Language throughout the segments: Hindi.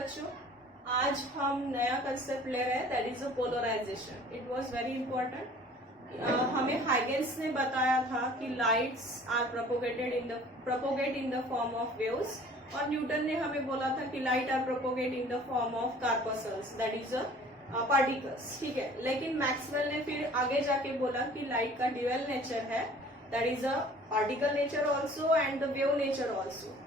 बच्चों, आज हम नया कंसेप्ट ले रहे हैं, that is a polarization. It was very important. हमें हाइगेंस ने बताया था कि lights are propagate in the form of waves, और न्यूटन ने हमें बोला था कि light are propagate in the form of corpuscles, that is a particles. ठीक है, लेकिन मैक्सवेल ने फिर आगे जाके बोला कि लाइट का ड्यूअल नेचर है, that is a particle nature also and the wave nature also.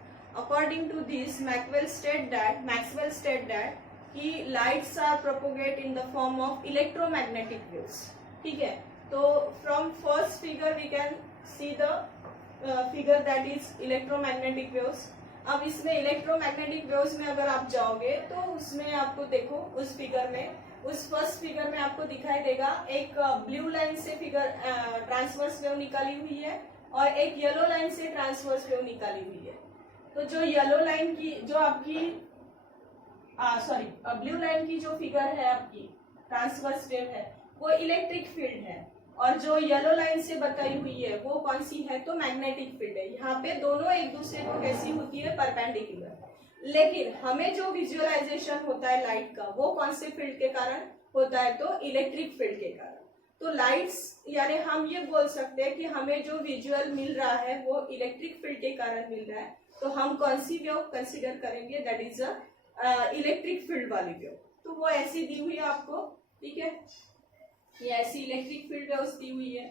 According to this, Maxwell said that कि lights are propagate in the form of electromagnetic waves. ठीक है, तो from first figure we can see the figure that is electromagnetic waves. अब इसमें electromagnetic waves में अगर आप जाओगे तो उसमें आपको देखो, उस फिगर में, उस फर्स्ट फिगर में आपको दिखाई देगा एक ब्लू लाइन से फिगर ट्रांसवर्स वेव निकाली हुई है और एक येलो लाइन से ट्रांसवर्स वेव निकाली हुई है। तो जो येलो लाइन की जो आपकी ब्लू लाइन की जो फिगर है आपकी ट्रांसवर्स वेव है वो इलेक्ट्रिक फील्ड है, और जो येलो लाइन से बताई हुई है वो कौन सी है, तो मैग्नेटिक फील्ड है। यहाँ पे दोनों एक दूसरे को कैसी होती है, परपेंडिकुलर। लेकिन हमें जो विजुअलाइजेशन होता है लाइट का वो कौन से फील्ड के कारण होता है, तो इलेक्ट्रिक फील्ड के कारण। तो लाइट्स यानी हम ये बोल सकते हैं कि हमें जो विजुअल मिल रहा है वो इलेक्ट्रिक फील्ड के कारण मिल रहा है। तो हम कौन सी वेव कंसीडर करेंगे, that is a electric field वाली वेव। तो वो ऐसी दी हुई है आपको, ठीक है, ये ऐसी इलेक्ट्रिक फील्ड वेव्स दी हुई है।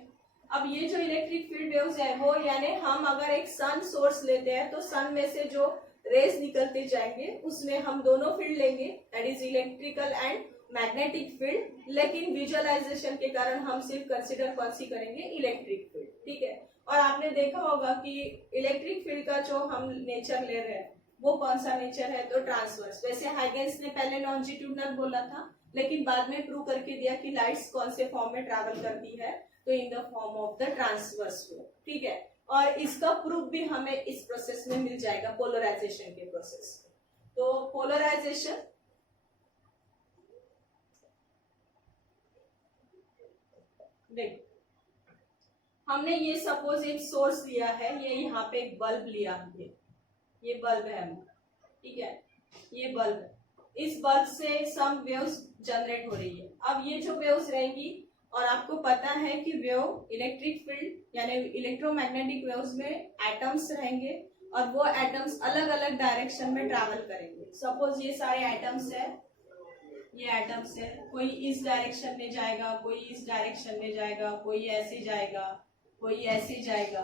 अब ये जो इलेक्ट्रिक फील्ड वेव्स है वो यानी हम अगर एक सन सोर्स लेते हैं तो सन में से जो रेज निकलते जाएंगे उसमें हम दोनों फील्ड लेंगे, that is electrical and magnetic field. लेकिन विजुअलाइजेशन के कारण हम सिर्फ कंसीडर कौन सी करेंगे, इलेक्ट्रिक फील्ड। ठीक है, और आपने देखा होगा कि इलेक्ट्रिक फील्ड का जो हम नेचर ले रहे हैं वो कौन सा नेचर है, तो ट्रांसवर्स। वैसे हाइगेंस ने पहले लॉन्जिट्यूडनल बोला था, लेकिन बाद में प्रूव करके दिया कि लाइट्स कौन से फॉर्म में ट्रैवल करती है, तो इन the form of the transverse wave. ठीक है, और इसका प्रूफ भी हमें इस प्रोसेस में मिल जाएगा, पोलराइजेशन के प्रोसेस। तो पोलराइजेशन देख, हमने ये सपोज एक सोर्स लिया है, ये यहाँ पे एक बल्ब लिया हमने, ये बल्ब है हमारा, ठीक है, ये बल्ब है। इस बल्ब से सम वेव्स जनरेट हो रही है। अब ये जो वेव्स रहेंगी, और आपको पता है कि वेव इलेक्ट्रिक फील्ड यानी इलेक्ट्रोमैग्नेटिक वेव्स में एटम्स रहेंगे और वो एटम्स अलग अलग डायरेक्शन में ट्रैवल करेंगे। सपोज ये सारे एटम्स है, ये एटम्स है, कोई इस डायरेक्शन में जाएगा, कोई इस डायरेक्शन में जाएगा, कोई ऐसे जाएगा, कोई ऐसे जाएगा,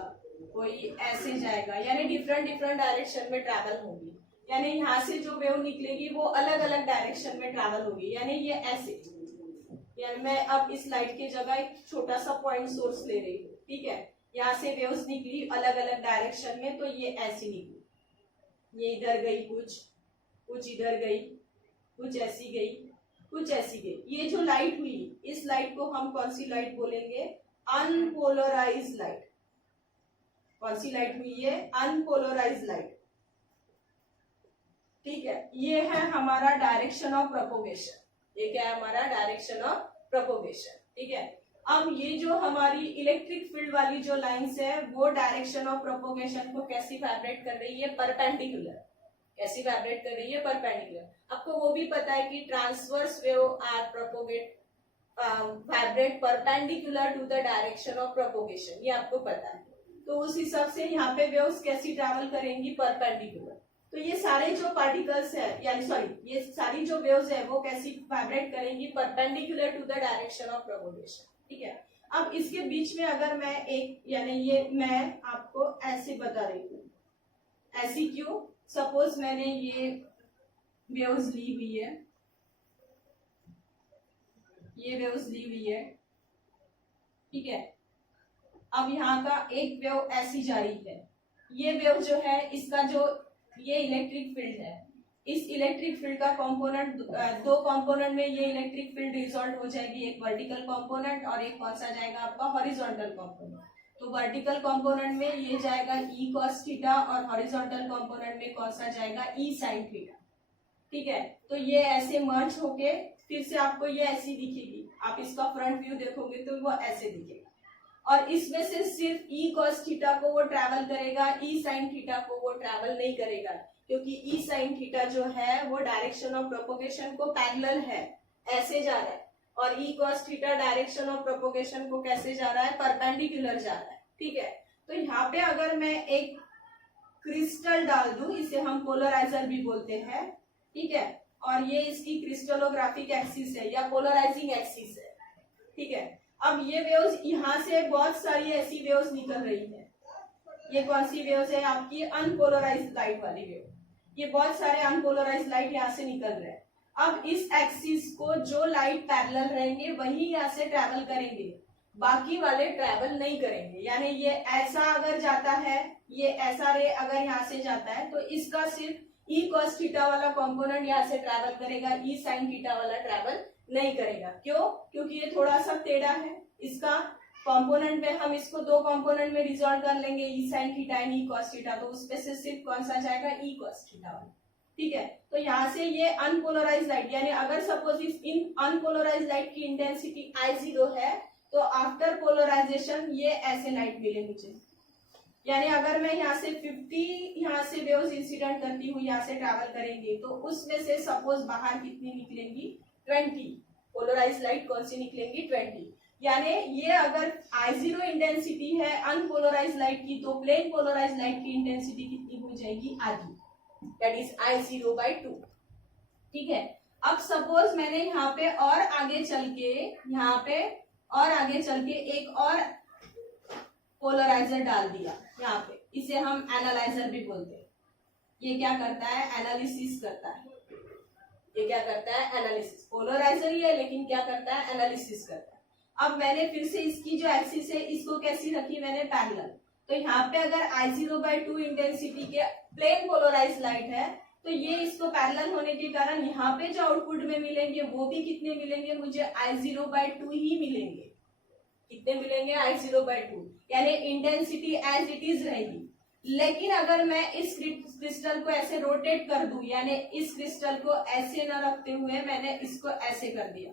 कोई ऐसे जाएगा, यानी डिफरेंट डायरेक्शन में ट्रैवल होगी। यानी यहाँ से जो वेव निकलेगी वो अलग अलग डायरेक्शन में ट्रैवल होगी। यानी ये ऐसे, यानी मैं अब इस लाइट की जगह एक छोटा सा पॉइंट सोर्स ले रही हूँ, ठीक है, यहाँ से वेव्स निकली अलग अलग डायरेक्शन में, तो ये ऐसी निकली, ये इधर गई, कुछ इधर गई, कुछ ऐसी गई, कुछ ऐसी गई। ये जो लाइट हुई, इस लाइट को हम कौन सी लाइट बोलेंगे, अनपोलराइज्ड लाइट। कौन सी लाइट हुई है, अनपोलराइज्ड लाइट। ठीक है, ये है हमारा डायरेक्शन ऑफ प्रोपोगेशन। ये क्या है, हमारा डायरेक्शन ऑफ प्रोपोगेशन। ठीक है, अब ये जो हमारी इलेक्ट्रिक फील्ड वाली जो लाइंस है वो डायरेक्शन ऑफ प्रोपोगेशन को कैसी वाइब्रेट कर रही है, परपेंडिकुलर। कैसी वाइब्रेट कर रही है, परपेंडिकुलर। आपको वो भी पता है कि transverse wave are propagate vibrate perpendicular to the direction of propagation, ये आपको पता है। तो उस हिसाब से यहाँ पे वेव्स कैसी ट्रैवल करेंगी, परपेंडिकुलर। तो ये सारे जो पार्टिकल्स है, यानी ये सारी जो वेव्स है वो कैसी वाइब्रेट करेंगी, perpendicular to the direction of propagation. ठीक है, अब इसके बीच में अगर मैं एक, यानी ये मैं आपको ऐसे बता रही हूँ, ऐसी क्यों, सपोज मैंने ये वेव्स ली हुई है, ये वेव्स ली हुई है, ठीक है। अब यहाँ का एक वेव ऐसी जा रही है, ये वेव जो है इसका जो ये इलेक्ट्रिक फील्ड है, इस इलेक्ट्रिक फील्ड का कंपोनेंट, दो कंपोनेंट में ये इलेक्ट्रिक फील्ड रिजॉल्ट हो जाएगी, एक वर्टिकल कंपोनेंट और एक कौन सा जाएगा आपका, हॉरिजॉन्टल कंपोनेंट। तो वर्टिकल कंपोनेंट में ये जाएगा ई कॉस थीटा और हॉरिजॉन्टल कंपोनेंट में कौन सा जाएगा, ई साइन थीटा। ठीक है, तो ये ऐसे मर्ज होके फिर से आपको ये ऐसी दिखेगी। आप इसका फ्रंट व्यू देखोगे तो वो ऐसे दिखेगा, और इसमें से सिर्फ ई कॉस थीटा को वो ट्रैवल करेगा, ई साइन थीटा को वो ट्रैवल नहीं करेगा। क्योंकि ई साइन थीटा जो है वो डायरेक्शन ऑफ प्रोपोगेशन को पैरेलल है, ऐसे जा रहा है, और ई cos theta direction of propagation को कैसे जा रहा है, परपेंडिकुलर जा रहा है। ठीक है, तो यहाँ पे अगर मैं एक क्रिस्टल डाल दूं, इसे हम पोलराइजर भी बोलते हैं, ठीक है, और ये इसकी क्रिस्टलोग्राफिक एक्सिस है या पोलराइजिंग एक्सिस है। ठीक है, अब ये वेव्स, यहाँ से बहुत सारी ऐसी वेव्स निकल रही है। ये कौन सी वेव्स है, आपकी अनपोलराइज्ड लाइट वाली वेव। ये बहुत सारे अनपोलराइज्ड लाइट यहाँ से निकल रहे हैं। अब इस एक्सिस को जो लाइट पैरेलल रहेंगे वही यहाँ से ट्रैवल करेंगे, बाकी वाले ट्रैवल नहीं करेंगे। यानी ये ऐसा अगर जाता है, ये ऐसा रे अगर यहाँ से जाता है, तो इसका सिर्फ ई कॉस थीटा वाला कंपोनेंट यहाँ से ट्रैवल करेगा, ई साइन थीटा वाला ट्रैवल नहीं करेगा। क्यों? क्योंकि ये थोड़ा सा टेढ़ा है। इसका कंपोनेंट में हम इसको दो कंपोनेंट में रिजॉल्व कर लेंगे, E sine theta and E cos theta, तो उसमें से सिर्फ कौन सा जाएगा, ई कॉस थीटा वाला। ठीक है, तो यहाँ से ये अनपोलराइज लाइट, यानी अगर सपोज इस इन अनपोलराइज लाइट की इंटेंसिटी I0 है, तो आफ्टर पोलराइजेशन ये ऐसे लाइट मिले मुझे। यानी अगर मैं यहाँ से 50 यहाँ से वेव्स इंसिडेंट करती हूँ, यहाँ से ट्रैवल करेंगे, तो उसमें से सपोज बाहर कितनी निकलेंगी, 20 पोलराइज लाइट कौन सी निकलेंगी, 20। यानी ये अगर I0 इंटेंसिटी है अनपोलराइज लाइट की, तो प्लेन पोलराइज लाइट की इंटेंसिटी कितनी हो जाएगी, आधी, दैट इज I0/2। ठीक है, अब सपोज मैंने यहाँ पे और आगे चल के, यहाँ पे और आगे चल के एक और पोलराइजर डाल दिया यहाँ पे, इसे हम एनालाइजर भी बोलते हैं। ये क्या करता है, एनालिसिस करता है। ये क्या करता है, एनालिसिस। पोलराइजर ही है लेकिन क्या करता है, एनालिसिस करता है। अब मैंने फिर से इसकी जो एक्सिस है इसको कैसी रखी मैंने, पैरेलल। तो यहाँ पे अगर I0/2 इंटेंसिटी के प्लेन पोलराइज लाइट है, तो ये इसको पैरेलल होने के कारण यहाँ पे जो आउटपुट में मिलेंगे वो भी कितने मिलेंगे, मुझे I0/2 ही मिलेंगे। कितने मिलेंगे, I0/2, यानी इंटेंसिटी एज इट इज रहेगी। लेकिन अगर मैं इस क्रिस्टल को ऐसे रोटेट कर दूं, यानी इस क्रिस्टल को ऐसे न रखते हुए मैंने इसको ऐसे कर दिया,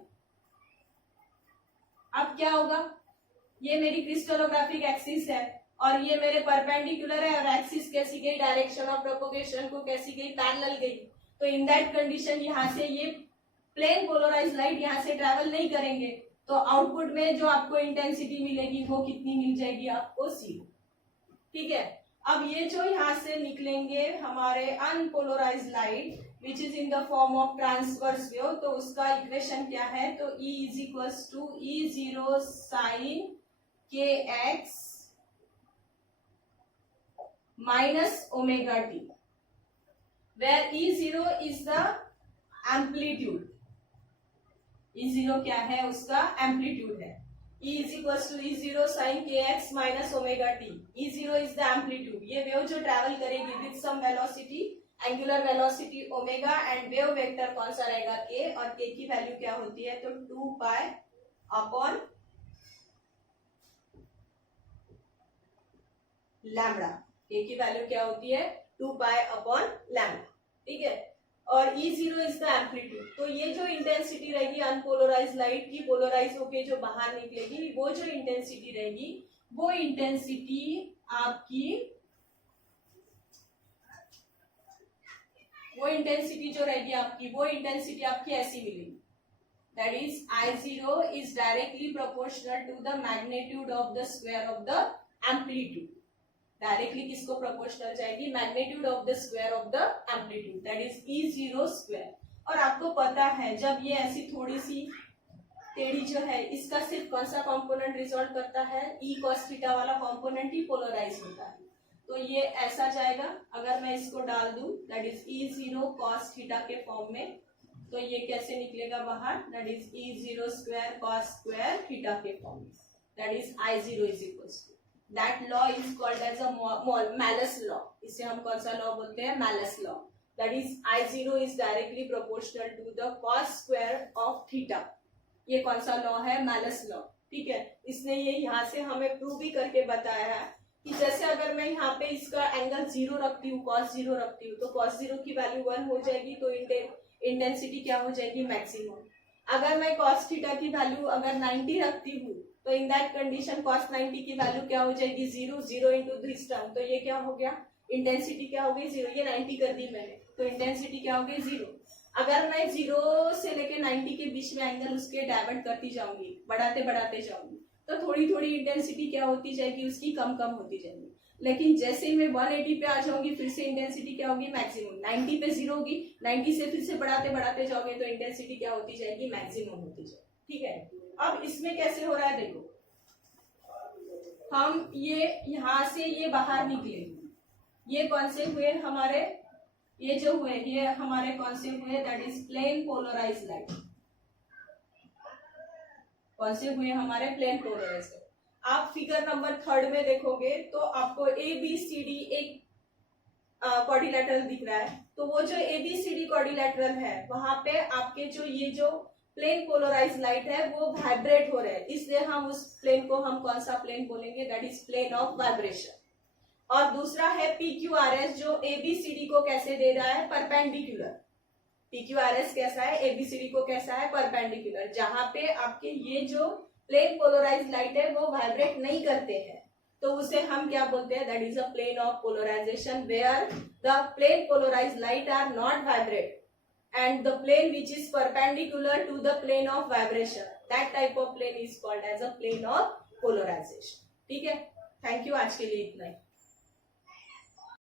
अब क्या होगा, ये मेरी क्रिस्टलोग्राफिक एक्सिस है और ये मेरे परपेंडिकुलर है, और एक्सिस कैसी गई, डायरेक्शन ऑफ प्रोपोगेशन को कैसी गई, पैरेलल गई। तो इन दैट कंडीशन यहाँ से ये प्लेन पोलराइज लाइट यहाँ से ट्रैवल नहीं करेंगे, तो आउटपुट में जो आपको इंटेंसिटी मिलेगी वो कितनी मिल जाएगी आपको, 0। ठीक है, अब ये जो यहाँ से निकलेंगे हमारे unpolarize light which is in the form of transverse wave, तो उसका इक्वेशन क्या है, तो E is equals to E0 sine kx minus omega t, where E0 is the amplitude। E0 क्या है, उसका एम्पलीट्यूड है। E is equals to E0 sin kx minus omega t। E0 is the amplitude। ये वेव जो ट्रैवल करेगी with some velocity, angular velocity omega, and wave vector कौन सा रहेगा, k, और k की वैल्यू क्या होती है, तो 2 पाई अपॉन लैम्बडा। k की वैल्यू क्या होती है, 2 पाई अपॉन लैम्बडा। ठीक है, और E0 इज द एम्पलीट्यूड। तो ये जो इंटेंसिटी रहेगी अनपोलराइज लाइट की, पोलराइज होके जो बाहर निकलेगी, वो जो इंटेंसिटी रहेगी, वो इंटेंसिटी आपकी, वो इंटेंसिटी जो रहेगी आपकी, वो इंटेंसिटी आपकी ऐसी मिलेगी, that is I0 is directly proportional to the magnitude of the square of the amplitude. Directly किसको प्रोपोर्शनल जाएगी, magnitude of the square of the amplitude, that is E0 square. और आपको पता है जब ये ऐसी थोड़ी सी टेढ़ी जो है, इसका सिर्फ कौन सा कंपोनेंट रिजॉल्व करता है, ई कॉस थीटा वाला कंपोनेंट ही पोलराइज होता है। तो ये ऐसा जाएगा, अगर मैं इसको डाल दूं, that is E0 cos theta के फॉर्म में, तो ये कैसे निकलेगा बाहर, that is E0 square cos square theta के फॉर्म में, that is I0 is equals to, that law is called as a Malus law। इसे हम कौन सा लॉ बोलते हैं, Malus law। that is I0 is directly proportional to the cos square of theta। ये कौन सा लॉ है, Malus law। ठीक है, इसने ये यहाँ से हमें प्रूव भी करके बताया है कि जैसे अगर मैं यहाँ पे इसका एंगल 0 रखती हूँ, cos 0 रखती हूँ, तो cos 0 की वैल्यू 1 हो जाएगी, तो इंटेंसिटी क्या हो जाएगी, मैक्सिमम। अगर मैं cos थीटा की वैल्यू अगर 90 रखती हूँ, तो इन दैट कंडीशन cos 90 की वैल्यू क्या हो जाएगी, 0 इंटू दिस टर्म, तो ये क्या हो गया, इंटेंसिटी क्या हो गई 0, ये 90 कर दी मैंने, तो इंटेंसिटी क्या हो गई 0। अगर मैं 0 से लेके 90 के बीच में एंगल उसके डायवर्ट करती जाऊंगी, बढ़ाते बढ़ाते जाऊंगी, तो थोड़ी थोड़ी इंटेंसिटी क्या होती जाएगी उसकी, कम कम होती जाएगी। लेकिन जैसे ही मैं 180 पे आ जाऊंगी फिर से इंटेंसिटी क्या होगी, मैक्सिमम। 90 पे 0 होगी, 90 से फिर से बढ़ाते बढ़ाते जाओगे तो इंटेंसिटी क्या होती जाएगी, मैक्सिमम होती जाएगी। ठीक है, अब इसमें कैसे हो रहा है देखो, हम ये यहां से ये बाहर निकले, ये कौन से हुए हमारे, ये जो हुए ये हमारे कौन से हुए, that is plane polarize light. कौन से हुए हमारे, प्लेन पोलराइज। आप फिगर नंबर 3 में देखोगे तो आपको ABCD एक क्वाड्रिलेटरल दिख रहा है, तो वो जो ABCD क्वाड्रिलेटरल है वहां पे आपके जो ये जो प्लेन पोलराइज लाइट है वो वाइब्रेट हो रहे हैं, इसलिए हम उस प्लेन को हम कौन सा प्लेन बोलेंगे, that is plane of vibration. और दूसरा है PQRS जो ABCD को कैसे दे रहा है, परपेंडिकुलर। PQRS कैसा है, ABCD को कैसा है, परपेंडिकुलर, जहां पे आपके ये जो प्लेन पोलराइज लाइट है वो वाइब्रेट नहीं करते हैं, तो उसे हम क्या बोलते हैं, that is a plane of polarization where the plane polarize light are not vibrate and the plane which is perpendicular to the plane of vibration, that type of plane is called as a plane of polarization। ठीक है, थैंक यू, आज के लिए इतना ही।